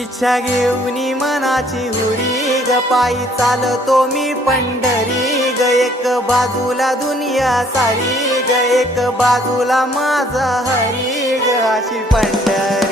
इच्छा घेऊनी मनाची हुरी ग पायी चालतो मी पंढरी ग एक बाजूला दुनिया सारी ग एक बाजूला माझा हरी ग अशी पंढरी।